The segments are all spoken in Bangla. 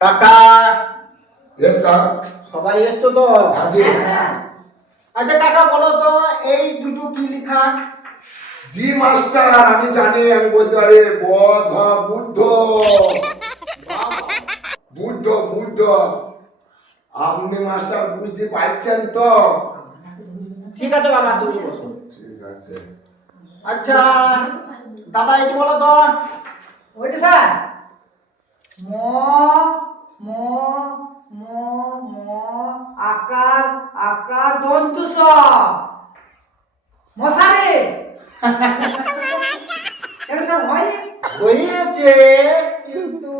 কাকা यस सर সবাই এসছো তো? हाँ जी আচ্ছা কাকা বলো তো এই দুটো কি লেখা? जी मास्टर আমি জানি আমি বলতে পারি বধ বুদ্ধ বুদ্ধ বুদ্ধ আপনি মাস্টার বুঝতে পারছেন তো? ঠিক আছে বাবা তুমি বসো। ঠিক আছে আচ্ছা দাদা একটু বলো তো। ওইটা স্যার ম ম ম ম আকার আকার দন্তু স মশারি কেন স্যার হয়নি? হয়েছে কিন্তু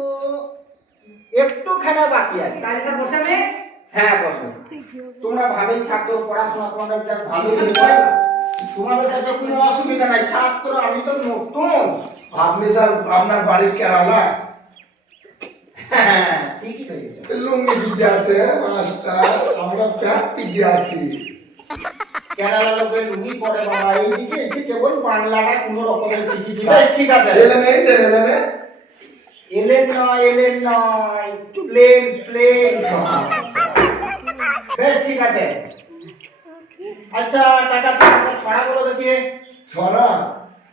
একটুখানি বাকি আছে। তাহলে স্যার বসে আমি হ্যাঁ বসো। তোমরা ভালোই ছাত্র, পড়াশোনা তোমাদের যা ভালোই হয়েছে, তোমাদের কাছে কোনো অসুবিধা নাই। ছাত্র আমি তো নতুন। আপনি স্যার আপনার বাড়ি কেরালা হ্যাঁ ঠিকই হয়েছে। লুঙ্গি ভিজে আছে মাস্টার আমরা প্যান্ট ভিজে আছি কেরালা লোকের লুঙ্গি পরে বাবা, এইদিকে এসে কেবল বাংলাটা কোনো রকমের শিখেছি। বেশ ঠিক আছে। এলেন এই এলেন এলেন নয় প্লেন প্লেন। বেশ ঠিক আছে। আচ্ছা টাকা তোমাকে ছড়া বলো দেখি। ছড়া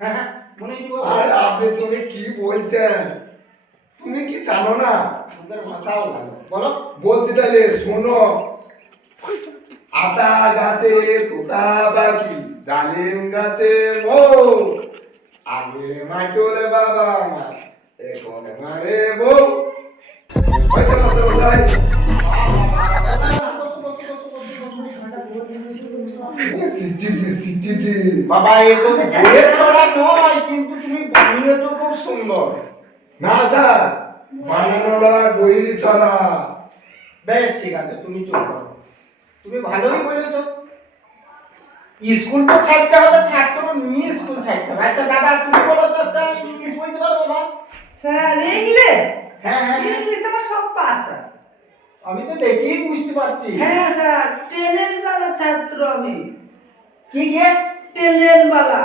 হ্যাঁ মনে দিব। আর আপনি তুমি কি বলছেন তুমি কি জানো না তোমাদের ভাষাও ভালো বলো। বলছি তাইলে শোনো আতা গাছে তোতা বাকি ডালিম গাছে বউ আগে মাইতোরে বাবা আমার এখন মারে বউ হয়তো মাস্টার মশাই শিখেছি বাবা এ তো বইয়ের ছড়া নয়, কিন্তু তুমি বানিয়েছো খুব সুন্দর। না স্যার বানানো নয় বইয়েরই ছড়া বেশ ঠিক আছে তুমি চুপ করো। তুমি ভালোই বলেছো। স্কুল তো ছাড়তে হবে, ছাত্র নিয়ে স্কুল ছাড়তে হবে। আচ্ছা দাদা তুমি বলো তো একটা ইংলিশ বলতে পারো বাবা? স্যার ইংলিশ হ্যাঁ হ্যাঁ হ্যাঁ। ইংলিশ তো আমার সব পাস স্যার। আমি তো দেখেই বুঝতে পারছি। হ্যাঁ স্যার টেনের বালা ছাত্র আমি। কি কে? টেনের বালা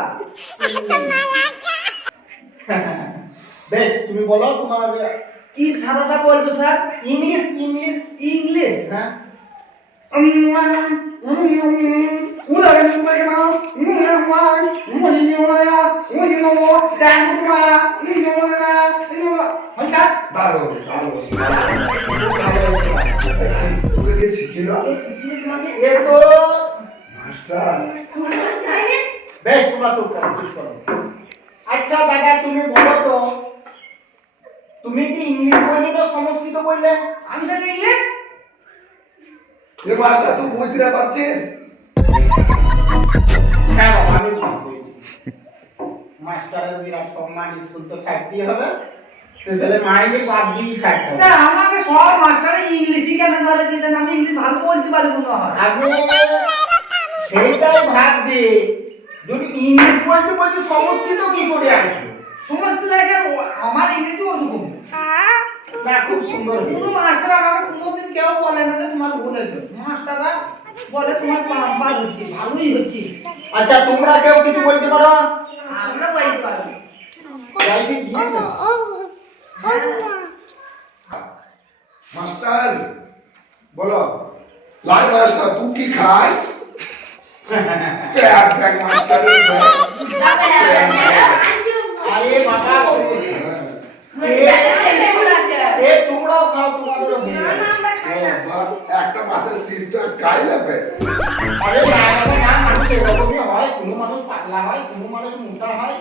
বেশ তুমি বলো তোমার কি ছাড়াটা বলবো স্যার? English English. ইংলিশ হ্যাঁ দারুণ দারুণ শিখিল এ তো মাস্টার বেশ তোমরা চুপ করো চুপ করো। আচ্ছা দাদা তুমি বলো তো তুমি কি ইংলিশ বললে তো সংস্কৃত বললে? আমি স্যার ইংলিশ এ মাস্টার তুই বুঝতে না পারছিস হ্যাঁ আমি বুঝতে মাস্টারের বিরাট সম্মান, স্কুল তো ছাড়তেই হবে, সেখানে মাইনে বাদ দিয়ে ছাড়তে হবে। স্যার আমাকে সব মাস্টারে ইংলিশই কেন ধরে দিয়েছেন? আমি ইংলিশ ভালো বলতে পারি মনে হয়। আগে সেইটাই ভাবছি যদি ইংলিশ বলতে বলতে সংস্কৃত কি করে আসবে? সমস্ত লাগে আমার ইংরেজি ওরকম। না খুব সুন্দর হয়েছে। কোনো মাস্টার আমাকে কোনোদিন কেউ বলে না যে তোমার ভুল হয়েছে। মাস্টাররা বলে তোমার পার হচ্ছে, ভালোই হচ্ছে। আচ্ছা তোমরা কেউ কিছু বলতে পারো? আমরা বলতে পারবো। প্রাইভেট দিয়ে দাও। মাস্টার বলো। লাই মাস্টার তুই কি খাস প্যার দেখ মাস্টার আরে বাবা এ তোমরাও খাও, তোমাদেরও দিয়ে দাও। একটা মাসের সিট গায়ে লাগবে আরে না, মানুষ এরকমই হয়, কোনো মানুষ পাতলা হয়, কোনো মানুষ মোটা হয়।